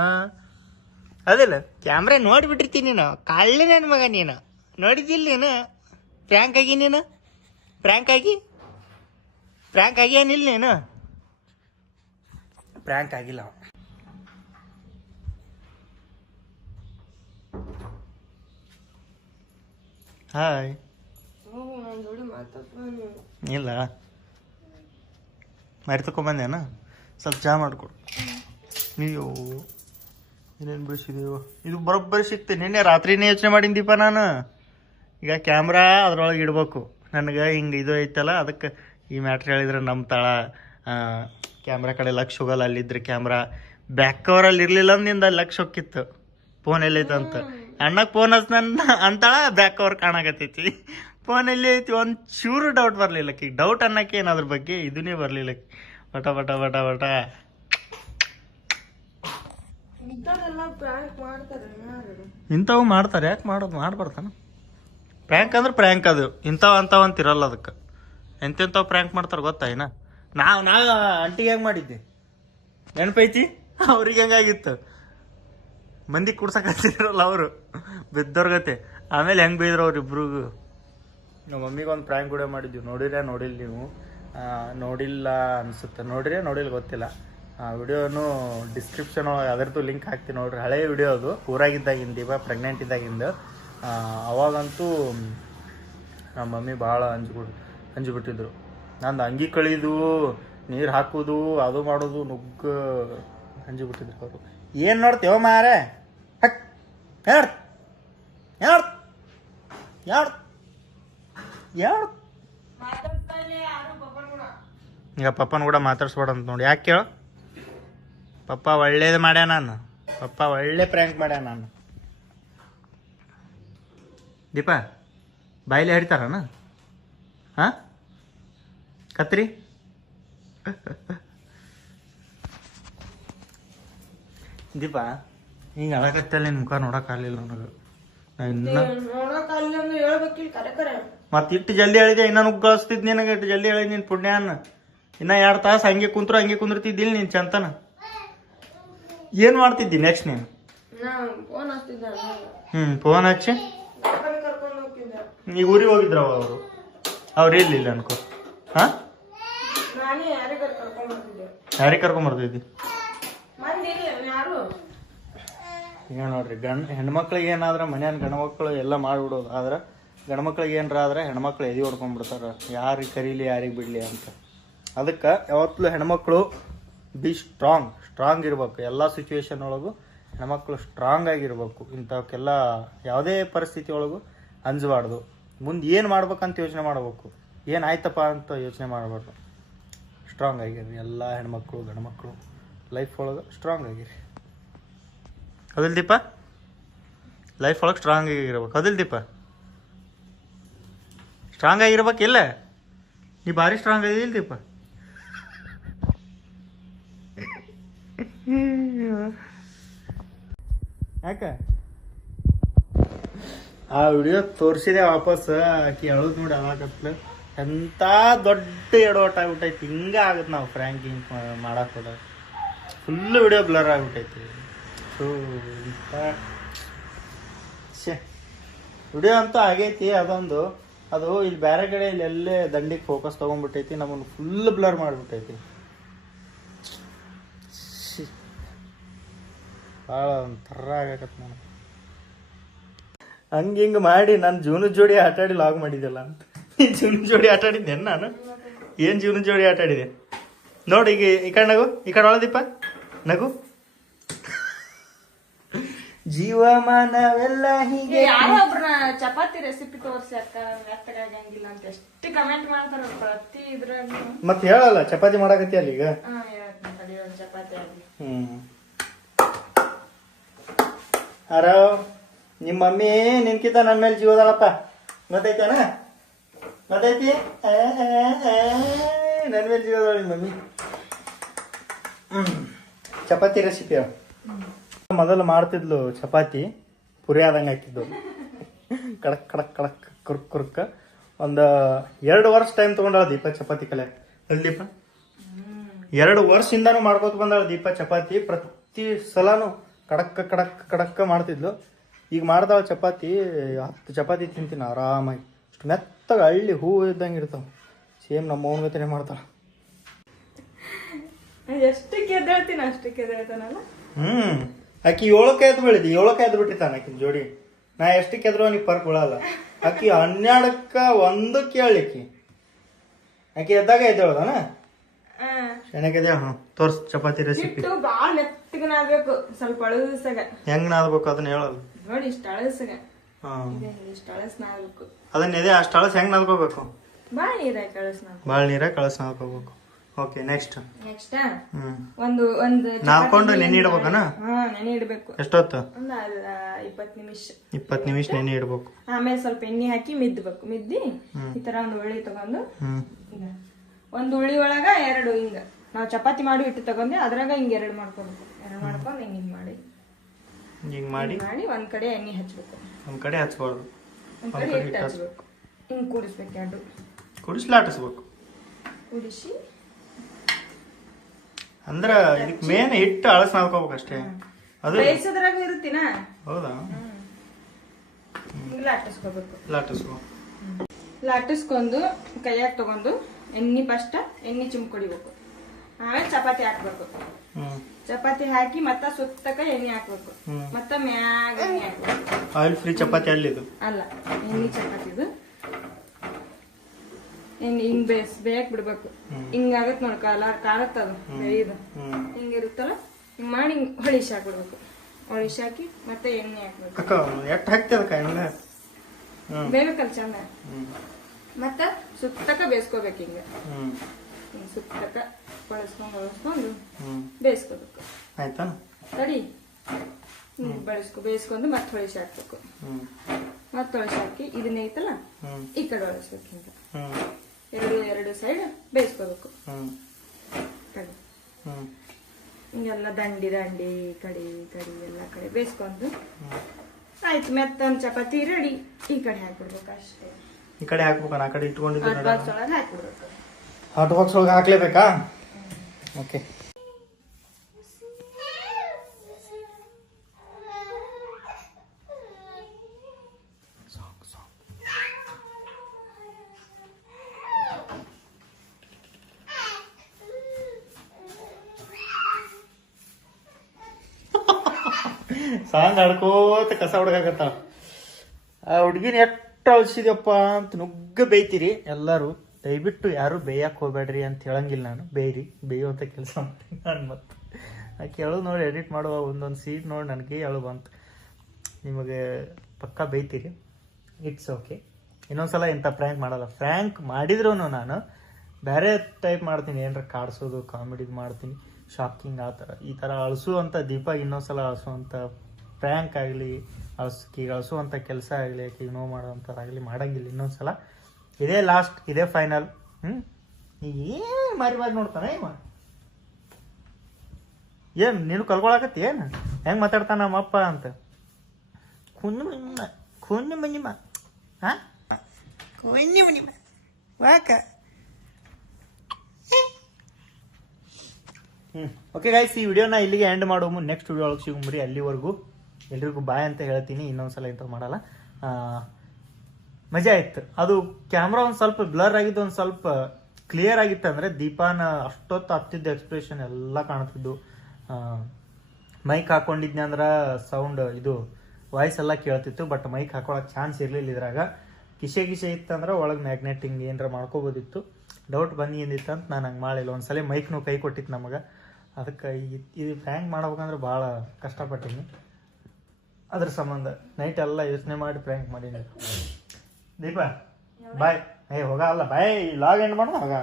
ಅದಿಲ್ಲ ಕ್ಯಾಮ್ರಾ ನೋಡಿಬಿಟ್ಟಿರ್ತೀನಿ ನೀನು ಕಳ್ಳ ನನ್ನ ಮಗ ನೀನು ನೋಡಿದ್ದಿಲ್ಲ ನೀನು ಪ್ರ್ಯಾಂಕ್ ಆಗಿ ನೀನು ಪ್ರ್ಯಾಂಕ್ ಆಗಿ ಏನಿಲ್ಲ ನೀನು ಪ್ರ್ಯಾಂಕ್ ಆಗಿಲ್ಲ ಹಾಯ್ ಇಲ್ಲ ಮರಿ ತಗೊಂಬಂದೇನ ಸ್ವಲ್ಪ ಚಹಾ ಮಾಡಿಕೊಡು ನೀವು ಏನೇನು ಬಿಡಿಸಿದೀವ ಇದು ಬರೋಬ್ಬರಿ ಸಿಗ್ತೀನಿ ನಿನ್ನೆ ರಾತ್ರಿನೇ ಯೋಚನೆ ಮಾಡೀನಿ ದೀಪ ನಾನು ಈಗ ಕ್ಯಾಮ್ರಾ ಅದ್ರೊಳಗೆ ಇಡ್ಬೇಕು ನನಗೆ ಹಿಂಗೆ ಇದು ಐತಲ್ಲ ಅದಕ್ಕೆ ಈ ಮ್ಯಾಟ್ರ್ ಹೇಳಿದ್ರೆ ನಂಬ್ತಾಳ ಕ್ಯಾಮ್ರಾ ಕಡೆ ಲಕ್ಷ ಹೋಗಲ್ಲ, ಅಲ್ಲಿದ್ರೆ ಕ್ಯಾಮ್ರಾ ಬ್ಯಾಕ್ ಕವರಲ್ಲಿ ಇರಲಿಲ್ಲ ಅಂದಿಂದ ಲಕ್ಷ ಹೋಗಿತ್ತು ಫೋನ್ ಎಲ್ಲೈತೆ ಅಂತ. ಅಣ್ಣಗೆ ಫೋನ್ ನನ್ನ ಅಂತಾಳ ಬ್ಯಾಕ್ ಕವರ್ ಕಾಣಕತ್ತೈತಿ, ಫೋನ್ ಎಲ್ಲಿ ಐತಿ ಒಂದು ಚೂರು ಡೌಟ್ ಬರಲಿಲ್ಲ ಈಗ ಡೌಟ್ ಅನ್ನಕ್ಕೆ ಏನು ಅದ್ರ ಬಗ್ಗೆ ಇದನ್ನೇ ಬರಲಿಲ್ಲ. ಬಟ ಬಟ ಬಟ ಬಟ ಇಂಥವು ಮಾಡ್ತಾರೆ. ಯಾಕೆ ಮಾಡೋದು ಮಾಡ್ಬಾರ್ದಾನ? ಪ್ರ್ಯಾಂಕ್ ಅಂದ್ರೆ ಪ್ರ್ಯಾಂಕ್ ಅದು, ಇಂಥವು ಅಂಥವು ಅಂತ ಇರಲ್ಲ ಅದಕ್ಕೆ. ಎಂತೆಂಥವು ಪ್ರ್ಯಾಂಕ್ ಮಾಡ್ತಾರೆ ಗೊತ್ತಾ? ಏನ ನಾವು ಆಂಟಿಗೆ ಹೆಂಗೆ ಮಾಡಿದ್ದೆ ನೆನಪೈತಿ? ಅವ್ರಿಗೆ ಹೆಂಗಾಗಿತ್ತು, ಮಂದಿ ಕುಡ್ಸಕತ್ತಿದ್ರಲ್ಲ ಅವರು ಬಿದ್ದವ್ರಗತೆ. ಆಮೇಲೆ ಹೆಂಗೆ ಬೈದ್ರು ಅವ್ರಿಬ್ರಿಗೂ. ನಮ್ಮ ಮಮ್ಮಿಗೆ ಒಂದು ಪ್ರ್ಯಾಂಕ್ ಕೂಡ ಮಾಡಿದ್ವಿ, ನೋಡಿಲ್ಲ ನೀವು? ನೋಡಿಲ್ಲ ಅನಿಸುತ್ತೆ, ನೋಡಿಲ್ಲ ಗೊತ್ತಿಲ್ಲ. ವಿಡಿಯೋನು ಡಿಸ್ಕ್ರಿಪ್ಷನ್ ಒಳಗೆ ಅದರದ್ದು ಲಿಂಕ್ ಹಾಕ್ತೀನಿ ನೋಡ್ರಿ. ಹಳೆಯ ವಿಡಿಯೋ ಅದು, ಊರಾಗಿದ್ದಾಗಿಂದ, ಇವಾಗ ಪ್ರೆಗ್ನೆಂಟ್ ಇದ್ದಾಗಿಂದ. ಅವಾಗಂತೂ ನಮ್ಮ ಮಮ್ಮಿ ಭಾಳ ಅಂಜಿಬಿಟ್ಟಿದ್ರು. ನಂದು ಅಂಗಿ ಕಳೀದು, ನೀರು ಹಾಕೋದು, ಅದು ಮಾಡೋದು ನುಗ್ಗ ಅಂಜಿಬಿಟ್ಟಿದ್ರು ಅವರು. ಏನು ನೋಡ್ತೇವ ಮಾರೆ ಹಕ್ ಯಾರು ಈಗ ಪಪ್ಪನ ಕೂಡ ಮಾತಾಡ್ಸ್ಬೇಡ ಅಂತ ನೋಡಿ. ಯಾಕೆ ಕೇಳು? ಪಪ್ಪ ಒಳ್ಳೇದು ಮಾಡ್ಯ ನಾನು, ಪಪ್ಪ ಒಳ್ಳೆ ಪ್ರ್ಯಾಂಕ್ ಮಾಡ್ಯ ನಾನು. ದೀಪ ಬಾಯಿಲೆ ಹರಿತಾರಣ? ಹಾಂ ಕತ್ರಿ ದೀಪ ಹಿಂಗೆ ಅಳಕತ್ತಲ್ಲ, ನಿನ್ನ ಮುಖ ನೋಡೋಕ್ಕಾಗಲಿಲ್ಲ ನನಗೆ. ಮತ್ತೆ ಇಟ್ಟು ಜಲ್ದಿ ಹೇಳಿದೆ, ಇನ್ನ ನುಗ್ಗ ಕಳಿಸ್ತಿದ್ ನಿನಗೆ. ಇಟ್ಟು ಜಲ್ದಿ ಹೇಳಿದ್ ನೀನು ಪುಣ್ಯಾನ. ಇನ್ನ 2 ತಾಸು ಹಂಗೆ ಕುಂದ್ರತಿದ್ದಿಲ್ಲ ನೀನು ಚಂತನ. ಏನು ಮಾಡ್ತಿದ್ದಿ ನೆಕ್ಸ್ಟ್ ನೀನು? ಫೋನ್ ಹಚ್ಚಿ ಈಗ ಊರಿಗೆ ಹೋಗಿದ್ರ ಅವ್ರು ಇರ್ಲಿಲ್ಲ ಅನ್ಕೋ. ಹಾಂ ಯಾರಿಗೆ ಕರ್ಕೊಂಬರ್ತಿದ್ದಿ? ಈಗ ನೋಡ್ರಿ, ಹೆಣ್ಮಕ್ಳಿಗೆ ಏನಾದ್ರೆ ಮನ್ಯಾನ ಗಂಡ್ಮಕ್ಳು ಎಲ್ಲ ಮಾಡಿಬಿಡೋದು. ಆದ್ರೆ ಗಂಡ್ಮಕ್ಳಿಗೆ ಏನಾರ ಆದ್ರೆ ಹೆಣ್ಮಕ್ಳು ಎದೆ ಹೊಡ್ಕೊಂಡ್ಬಿಡ್ತಾರೆ, ಯಾರಿಗೆ ಕರೀಲಿ ಯಾರಿಗೆ ಬಿಡಲಿ ಅಂತ. ಅದಕ್ಕೆ ಯಾವತ್ತೂ ಹೆಣ್ಮಕ್ಳು ಬಿ ಸ್ಟ್ರಾಂಗ್ ಇರ್ಬೇಕು. ಎಲ್ಲ ಸಿಚುವೇಶನ್ ಒಳಗೂ ಹೆಣ್ಮಕ್ಳು ಸ್ಟ್ರಾಂಗ್ ಆಗಿರ್ಬೇಕು. ಇಂಥವಕ್ಕೆಲ್ಲ ಯಾವುದೇ ಪರಿಸ್ಥಿತಿ ಒಳಗೂ ಅಂಜಬಾರ್ದು. ಮುಂದೆ ಏನು ಮಾಡ್ಬೇಕಂತ ಯೋಚನೆ ಮಾಡ್ಬೇಕು, ಏನಾಯ್ತಪ್ಪ ಅಂತ ಯೋಚನೆ ಮಾಡಬಾರ್ದು. ಸ್ಟ್ರಾಂಗ್ ಆಗಿರಿ ಎಲ್ಲ ಹೆಣ್ಮಕ್ಳು ಗಂಡ್ಮಕ್ಳು ಲೈಫ್ ಒಳಗೆ ಸ್ಟ್ರಾಂಗ್ ಆಗಿರಿ. ಅದಿಲ್ಲ ದೀಪ? ಲೈಫ್ ಒಳಗೆ ಸ್ಟ್ರಾಂಗ್ ಆಗಿರ್ಬೇಕು. ಅದಿಲ್ಲ ದೀಪ? ಸ್ಟ್ರಾಂಗ್ ಆಗಿರ್ಬೇಕಿಲ್ಲ? ನೀ ಭಾರಿ ಸ್ಟ್ರಾಂಗ್ ಆಗಿಲ್ಲ ದೀಪ. ಯಾಕೆ ಆ ವಿಡಿಯೋ ತೋರಿಸಿದೆ ವಾಪಸ್, ಆಕಿ ಅಳೋದು ನೋಡಿ ಅವಾಗತ್ಲ. ಎಂಥ ದೊಡ್ಡ ಎಡವಟ್ ಆಗ್ಬಿಟ್ಟೈತಿ. ಹಿಂಗೆ ಆಗುತ್ತೆ ನಾವು ಫ್ರ್ಯಾಂಕ್ ಹಿಂಗೆ ಮಾಡಕ್ಕೆ ಹೋದಾಗ. ಫುಲ್ಲು ವಿಡಿಯೋ ಬ್ಲರ್ ಆಗ್ಬಿಟ್ಟೈತಿ. ಸೊ ವಿಡಿಯೋ ಅಂತೂ ಆಗೈತಿ ಅದೊಂದು. ಅದು ಇಲ್ಲಿ ಬೇರೆ ಕಡೆ ಇಲ್ಲಿ ಎಲ್ಲೇ ದಂಡಿಗೆ ಫೋಕಸ್ ತೊಗೊಂಡ್ಬಿಟ್ಟೈತಿ, ನಮ್ಮನ್ನು ಫುಲ್ ಬ್ಲರ್ ಮಾಡಿಬಿಟ್ಟೈತಿ. ಭಾಳ ಒಂಥರ ಆಗಕತ್ತು ನಾನು. ಹಂಗೆ ಮಾಡಿ ನಾನು ಜೀವನದ ಜೋಡಿ ಆಟಾಡಿ ಲಾಗ್ ಮಾಡಿದ್ದೆಲ್ಲ ಅಂತ. ಜೀವನದ ಜೋಡಿ ಆಟಾಡಿದ್ದೆ ನಾನು? ಏನು ಜೀವನದ ಜೋಡಿ ಆಟಾಡಿದೆ ನೋಡಿ. ಈಗ ಈ ಕಡೆ ನಗು, ಈ ಕಡೆ ಒಳದೀಪ ನಗು. ಜೀವಮಾನವೆಲ್ಲ ಹೀಗೆ. ಯಾರೊಬ್ರ ಚಪಾತಿ ರೆಸಿಪಿ ತೋರಿಸಿ ಅಕ್ಕ ಮೆತ್ತಗಾಗಂಗಿಲ್ಲ ಅಂತ ಎಷ್ಟು ಕಮೆಂಟ್ ಮಾಡ್ತಾರ ಪ್ರತಿ ಇದ್ರಾಗ. ಮತ್ತೆ ಹೇಳಲ್ಲ ಚಪಾತಿ ಮಾಡಾಕತ್ತಿ ಅಲ್ಲಿ ಈಗ. ಚಪಾತಿ ಆಗಿ ಅರೋ ನಿಮ್ಮ ಮಮ್ಮಿ ನಿನ್ಕಿಂತ ನನ್ನ ಮೇಲೆ ಜೀವದಳಪ್ಪ, ಗೊತ್ತೈತೇನ? ಗೊತ್ತೈತಿ? ನನ್ನ ಮೇಲೆ ಜೀವದಳ ನಿಮ್ಮ ಮಮ್ಮಿ. ಚಪಾತಿ ರೆಸಿಪಿ ಮೊದಲು ಮಾಡ್ತಿದ್ಲು. ಚಪಾತಿ ಪುರಿ ಆದಂಗೆ ಹಾಕಿದ್ದು, ಕಡಕ್ ಕಡಕ್ ಕಡಕ್ ಕುರ್ಕ್ ಕುರ್ಕ. ಒಂದು 2 ವರ್ಷ ಟೈಮ್ ತೊಗೊಂಡಾಳ ದೀಪ ಚಪಾತಿ ಕಲೆ. ಅಲ್ಲಿ ದೀಪ 2 ವರ್ಷದಿಂದಾನು ಮಾಡ್ಕೋತ ಬಂದಾಳ ದೀಪ ಚಪಾತಿ. ಪ್ರತಿ ಸಲಾನು ಕಡಕ್ಕ ಕಡಕ್ ಕಡಕ್ಕ ಮಾಡ್ತಿದ್ಲು. ಈಗ ಮಾಡ್ದಾಳ ಚಪಾತಿ 10 ಚಪಾತಿ ತಿಂತೀನಿ ಆರಾಮಾಗಿ. ಅಷ್ಟು ಮೆತ್ತಗೆ ಹಳ್ಳಿ ಹೂವು ಇದ್ದಂಗೆ ಇರ್ತಾವ. ಸೇಮ್ ನಮ್ಮ ಅವ್ನ ಗತಿನೇ ಮಾಡ್ತಾಳ. ಎಷ್ಟಕ್ಕೆ ಎದ್ದೇಳ್ತೀನಿ ಅಷ್ಟಕ್ಕೆ ಎದ್ದೇಳ್ತಾನಲ್ಲ. ಆಕಿ 7ಕ್ಕೆ ಎದ್ದು ಬೆಳಿದಿ, 7ಕ್ಕೆ ಎದ್ದು ಬಿಟ್ಟಿರ್ತಾನ ಆಕಿನ ಜೋಡಿ. ನಾ ಎಷ್ಟಕ್ಕೆ ಎದ್ರು ಅವನಿಗೆ ಪರ್ಕ್ ಬೀಳಲ್ಲ. ಆಕಿ 12ಕ್ಕೆ 1ಕ್ಕೆ ಹೇಳಲಿಕ್ಕಿ ಆಕಿ ಎದ್ದಾಗ ಎದ್ದೇಳೋದನ ಶೆಣಕ್ಕೆ ಎದ್ದೇಳ. ತೋರ್ಸ್ ಚಪಾತಿ ರೆಸಿಪಿ. ಬಾಳ ಮೆತ್ತಗೆ ನಾದ್ಬೇಕು, ಸ್ವಲ್ಪ ಅಳಸಾಗ. ಹೆಂಗ್ ನಾದ್ಬೇಕು ಅದನ್ನ ಹೇಳಲ್ಲ ನೋಡಿ. ಇಷ್ಟ ಅಳಸಾಗ ಇಷ್ಟ ಅಳಸ್ ನಾದ್ಬೇಕು. ಅದನ್ನ ಇದೆ ಅಷ್ಟು ಅಳಸ್ ಹೆಂಗ್ ನಾದ್ಕೋಬೇಕು? ಬಾಳ ನೀರಾಗಿ ಕಳಸ್ ನಾದ್ಬೇಕು. ಬಾಳ ನೀರಾಗಿ ಕಳಸ್ ನಾದ್ಕೋಬೇಕು. ಓಕೆ ನೆಕ್ಸ್ಟ್ ಒಂದು ನಾಲ್ಕೊಂಡು ನೆನೆ ಇಡ್ಬೇಕನ? ನೆನೆ ಇಡ್ಬೇಕು. ಎಷ್ಟೊತ್ತು? 20 ನಿಮಿಷ. 20 ನಿಮಿಷ ನೆನೆ ಇಡ್ಬೇಕು. ಆಮೇಲೆ ಸ್ವಲ್ಪ ಎಣ್ಣೆ ಹಾಕಿ ಮಿದ್ಬೇಕು. ಮಿದ್ದಿ ಈ ತರ ಒಂದು ಉಳ್ಳಿ ತಗೊಂಡು, ಒಂದು ಉಳ್ಳಿ ಒಳಗ 2 ಹಿಂಗ ನಾವು ಚಪಾತಿ ಮಾಡಿ ಇಟ್ಟು ತಗೊಂಡೆ ಅದ್ರಾಗ ಹಿಂಗ 2 ಮಾಡ್ಕೊಬೇಕು. 2 ಮಾಡ್ಕೊಂಡು ಹಿಂಗ್ ಮಾಡಿ ಒಂದ್ ಕಡೆ ಎಣ್ಣೆ ಹಚ್ಬೇಕು, ಒಂದ್ ಕಡೆ ಹಚ್ಬಾರ್ದು, ಒಂದ್ ಕಡೆ ಹಿಟ್ಟು ಹಚ್ಬೇಕು. ಹಿಂಗ್ ಕೂಡಿಸ್ಬೇಕು, 2 ಕುಡಿಸ್ಲಾಟಿಸ್ಬೇಕು. ಕೂಡಿಸಿ ಅಂದ್ರ ಇದಕ್ ಮೇನ್ ಹಿಟ್ಟು ಅಳಸ್ ನಾದ್ಕೋಬೇಕು ಅಷ್ಟೇ. ಅದು ಬೇಯಿಸೋದ್ರಾಗ ಇರುತ್ತೀನ. ಹೌದಾ? ಲಾಟಿಸ್ಕೊಂಡು ಕೈಯಾಗ ತಗೊಂಡು ಎಣ್ಣೆ ಫಸ್ಟ್ ಎಣ್ಣೆ ಚಿಮ್ಕೊಡಿಬೇಕು. ಆಮೇಲೆ ಚಪಾತಿ ಹಾಕ್ಬೇಕು. ಚಪಾತಿ ಹಾಕಿ ಮತ್ತ ಸುತ್ತಕ ಎಣ್ಣೆ ಹಾಕ್ಬೇಕು. ಮತ್ತ ಮ್ಯಾಗ ಎಣ್ಣೆ ಹಾಕ್ಬೇಕು. ಆಯಿಲ್ ಫ್ರೀ ಚಪಾತಿ ಅಲ್ಲಿದು ಅಲ್ಲ, ಎಣ್ಣೆ ಚಪಾತಿ ಇದು. ಎಣ್ಣೆ ಹಿಂಗ್ ಬೇಯಕ್ ಬಿಡ್ಬೇಕು. ಹಿಂಗಾಗತ್ ನೋಡ್, ಕಾಲತ್ತದ ಬೇಯ್ದು ಹಿಂಗಿರುತ್ತಲ್ಲ, ಹಿಂಗ್ ಮಾಡಿ ಹೊಳಿಸಿ ಹಾಕ್ಬಿಡ್ಬೇಕು. ಹೊಳಿಸಿ ಹಾಕಿ ಮತ್ತೆ ಎಣ್ಣೆ ಹಾಕ್ಬೇಕು. ಬೇಯ್ಬೇಕಲ್ಲ ಚಂದ. ಮತ್ತ ಸುತ್ತಕ ಬೇಯಿಸ್ಕೋಬೇಕು. ಹಿಂಗ ಸುತ್ತಕ ಬಳಸ್ಕೊಂಡು ಬೇಯಿಸ್ಕೋಬೇಕು. ಆಯ್ತಾ? ಸರಿ, ಬೇಯಿಸ್ಕೊಂಡು ಮತ್ತೆ ಹೊಳಿಸಿ ಹಾಕ್ಬೇಕು. ಮತ್ತೆ ಹೊಳಿಸಿ ಹಾಕಿ ಇದನ್ನ ಐತಲ್ಲ ಈ ಕಡೆ ಹೊಳಿಸ್ಬೇಕು. ಹಿಂಗ ಎರಡು ಸೈಡ್ ಬೇಯಿಸ್ಕೋಬೇಕು. ಹಿಂಗೆಲ್ಲ ದಂಡಿ ಕಡಿ ಎಲ್ಲ ಕಡೆ ಬೇಯಿಸ್ಕೊಂಡು ಆಯ್ತು. ಮೆತ್ತನ್ ಚಪಾತಿ ರೆಡಿ. ಈ ಕಡೆ ಹಾಕ್ಬಿಡ್ಬೇಕು ಅಷ್ಟೇ. ಈ ಕಡೆ ಹಾಕ್ಬೇಕು. ಆ ಕಡೆ ಇಟ್ಕೊಂಡಿದ್ದು ಹಾಟ್ ಬಾಕ್ಸ್ ಒಳಗೆ ಹಾಕ್ಬಿಡ್ಬೇಕು. ಹಾಟ್ ಬಾಕ್ಸ್ ಒಳಗೆ ಹಾಕ್ಲೇಬೇಕಾ? ಓಕೆ. ಸಾಂಗ್ ಆಡ್ಕೋತ ಕಸ ಹುಡುಗಾಕತ್ತ. ಆ ಹುಡ್ಗಿನ ಎಷ್ಟು ಅಳ್ಸಿದ್ಯಪ್ಪ ಅಂತ ನುಗ್ಗ ಬೇಯ್ತೀರಿ ಎಲ್ಲರೂ. ದಯವಿಟ್ಟು ಯಾರು ಬೇಯಕ್ಕೆ ಹೋಗ್ಬೇಡ್ರಿ ಅಂತ ಹೇಳಂಗಿಲ್ಲ ನಾನು. ಬೇಯುವಂಥ ಕೆಲಸ ಮಾಡ್ತೀನಿ ನಾನು. ಮತ್ತೆ ಆಕೆ ಹೇಳೋದು ನೋಡಿ, ಎಡಿಟ್ ಮಾಡುವ ಒಂದೊಂದು ಸೀಟ್ ನೋಡಿ ನನಗೆ ಹೇಳು ಬಂತು. ನಿಮಗೆ ಪಕ್ಕ ಬೇಯ್ತೀರಿ, ಇಟ್ಸ್ ಓಕೆ. ಇನ್ನೊಂದ್ಸಲ ಇಂಥ ಪ್ರ್ಯಾಂಕ್ ಮಾಡಲ್ಲ. ಫ್ರ್ಯಾಂಕ್ ಮಾಡಿದ್ರು ನಾನು ಬೇರೆ ಟೈಪ್ ಮಾಡ್ತೀನಿ. ಏನಾರ ಕಾಡ್ಸೋದು, ಕಾಮಿಡಿ ಮಾಡ್ತೀನಿ, ಶಾಕಿಂಗ್ ಆ ಥರ. ಈ ಥರ ಅಳಿಸುವಂಥ ದೀಪ ಇನ್ನೊಂದ್ಸಲ ಅಳಿಸುವಂಥ ಪ್ರ್ಯಾಂಕ್ ಆಗಲಿ, ಅಳಿಸುವಂಥ ಕೆಲಸ ಆಗಲಿ, ಆಕೆಗೆ ನೋವು ಮಾಡೋವಂಥದ್ದಾಗಲಿ ಮಾಡಂಗಿಲ್ಲ ಇನ್ನೊಂದ್ಸಲ. ಇದೇ ಲಾಸ್ಟ್, ಇದೇ ಫೈನಲ್. ಏನು ಮಾರಿ ನೋಡ್ತಾನೆ ಇವ? ಏನು ನೀನು ಕಲ್ಕೊಳಕತ್ತಿ? ಏನು ಹೆಂಗೆ ಮಾತಾಡ್ತಾನ ನಮ್ಮಪ್ಪ ಅಂತ? ಕುಣ್ಣು ಮನಿಮ ವಾಕ. ಓಕೆ ಗೈಸ್, ಈ ವಿಡಿಯೋನ ಇಲ್ಲಿಗೆ ಎಂಡ್ ಮಾಡೋಮು. ನೆಕ್ಸ್ಟ್ ವಿಡಿಯೋ ಒಳಗೆ ಸಿಗುಮ್ರಿ. ಅಲ್ಲಿವರೆಗೂ ಎಲ್ರಿಗೂ ಬಾಯ್ ಅಂತ ಹೇಳ್ತೀನಿ. ಇನ್ನೊಂದ್ಸಲ ಇಂಥ ಮಾಡಲ್ಲ. ಮಜಾ ಇತ್ತು. ಅದು ಕ್ಯಾಮ್ರಾ ಒಂದು ಸ್ವಲ್ಪ ಬ್ಲರ್ ಆಗಿದ್ದು, ಒಂದು ಸ್ವಲ್ಪ ಕ್ಲಿಯರ್ ಆಗಿತ್ತು ಅಂದರೆ ದೀಪಾನ ಅಷ್ಟೊತ್ತು ಹತ್ತಿದ್ದ ಎಕ್ಸ್ಪ್ರೆಷನ್ ಎಲ್ಲ ಕಾಣ್ತಿದ್ದು. ಮೈಕ್ ಹಾಕೊಂಡಿದ್ನಿ ಅಂದ್ರೆ ಸೌಂಡ್ ಇದು ವಾಯ್ಸ್ ಎಲ್ಲ ಕೇಳ್ತಿತ್ತು. ಬಟ್ ಮೈಕ್ ಹಾಕೊಳಕ್ಕೆ ಚಾನ್ಸ್ ಇರಲಿಲ್ಲ ಇದ್ರಾಗ. ಕಿಸೆ ಇತ್ತಂದ್ರೆ ಒಳಗೆ ಮ್ಯಾಗ್ನೆಟಿಂಗ್ ಏನಾರ ಮಾಡ್ಕೋಬೋದಿತ್ತು. ಡೌಟ್ ಬಂದಿತ್ತು ಅಂತ ನಾನು ಹಂಗೆ ಮಾಡಿಲ್ಲ. ಒಂದ್ಸಲ ಮೈಕ್ನು ಕೈ ಕೊಟ್ಟಿತ್ತು ನಮಗೆ. ಅದಕ್ಕೆ ಇದು ಪ್ರ್ಯಾಂಕ್ ಮಾಡ್ಬೇಕಂದ್ರೆ ಭಾಳ ಕಷ್ಟಪಟ್ಟೀನಿ. ಅದ್ರ ಸಂಬಂಧ ನೈಟ್ ಎಲ್ಲ ಯೋಚನೆ ಮಾಡಿ ಪ್ರ್ಯಾಂಕ್ ಮಾಡೀನಿ. ದೀಪ ಬಾಯ್. ಹೋಗ ಅಲ್ಲ ಬಾಯ್, ಲಾಗ್ ಎಂಡ್ ಮಾಡೋಣ. ಹೋಗ.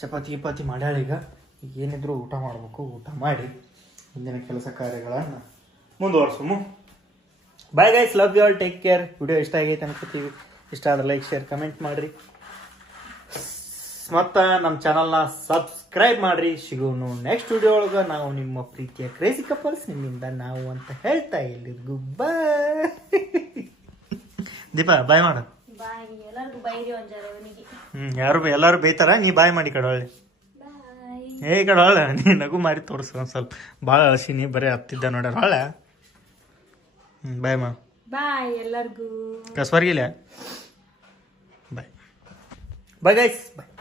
ಚಪಾತಿ ಮಾಡ್ಯಾಳ. ಈಗ ಏನಿದ್ರು ಊಟ ಮಾಡಬೇಕು. ಊಟ ಮಾಡಿ ಮುಂದಿನ ಕೆಲಸ ಕಾರ್ಯಗಳನ್ನು ಮುಂದುವರ್ಸು. Bye guys, love you all, take care. Video ಇಷ್ಟ ಆಗೈತೆ ಅನ್ಕೋತೀವಿ. ಇಷ್ಟ ಆದ್ರೆ ಲೈಕ್, ಶೇರ್, ಕಮೆಂಟ್ ಮಾಡಿರಿ. ಮತ್ತು ನಮ್ಮ ಚಾನಲ್ನ ಸಬ್ಸ್ಕ್ರೈಬ್ ಮಾಡಿರಿ. ಸಿಗೋನು ನೆಕ್ಸ್ಟ್ ವಿಡಿಯೋ ಒಳಗೆ. ನಾವು ನಿಮ್ಮ ಪ್ರೀತಿಯ ಕ್ರೇಜಿ ಕಪಲ್ಸ್, ನಿಮ್ಮಿಂದ ನಾವು ಅಂತ ಹೇಳ್ತಾ ಎಲ್ರಿಗೂ ಬಾಯ್. ದೀಪ ಬಾಯ್ ಮಾಡು. ಎಲ್ಲರೂ ಬೈತಾರ, ನೀ ಬಾಯ್ ಮಾಡಿ ಕಡವಳ್ಳಿ. ಕಡವಳ ನೀ ನಗು ಮಾರಿ ತೋರಿಸು. ಒಂದು ಸ್ವಲ್ಪ ಭಾಳ ಅಳಸಿನಿ, ಬರೀ ಹತ್ತಿದ್ದ ನೋಡ್ಯಾರ ಹೊಳ್ಳ. ಬಾಯ್ ಮಾ. ಬಾಯ್ ಎಲ್ಲರಿಗೂ. ಕಸ್ವರ್ಗಿಲ್ಲ. ಬಾಯ್ ಬಾಯ್ ಗೈಸ್ ಬಾಯ್.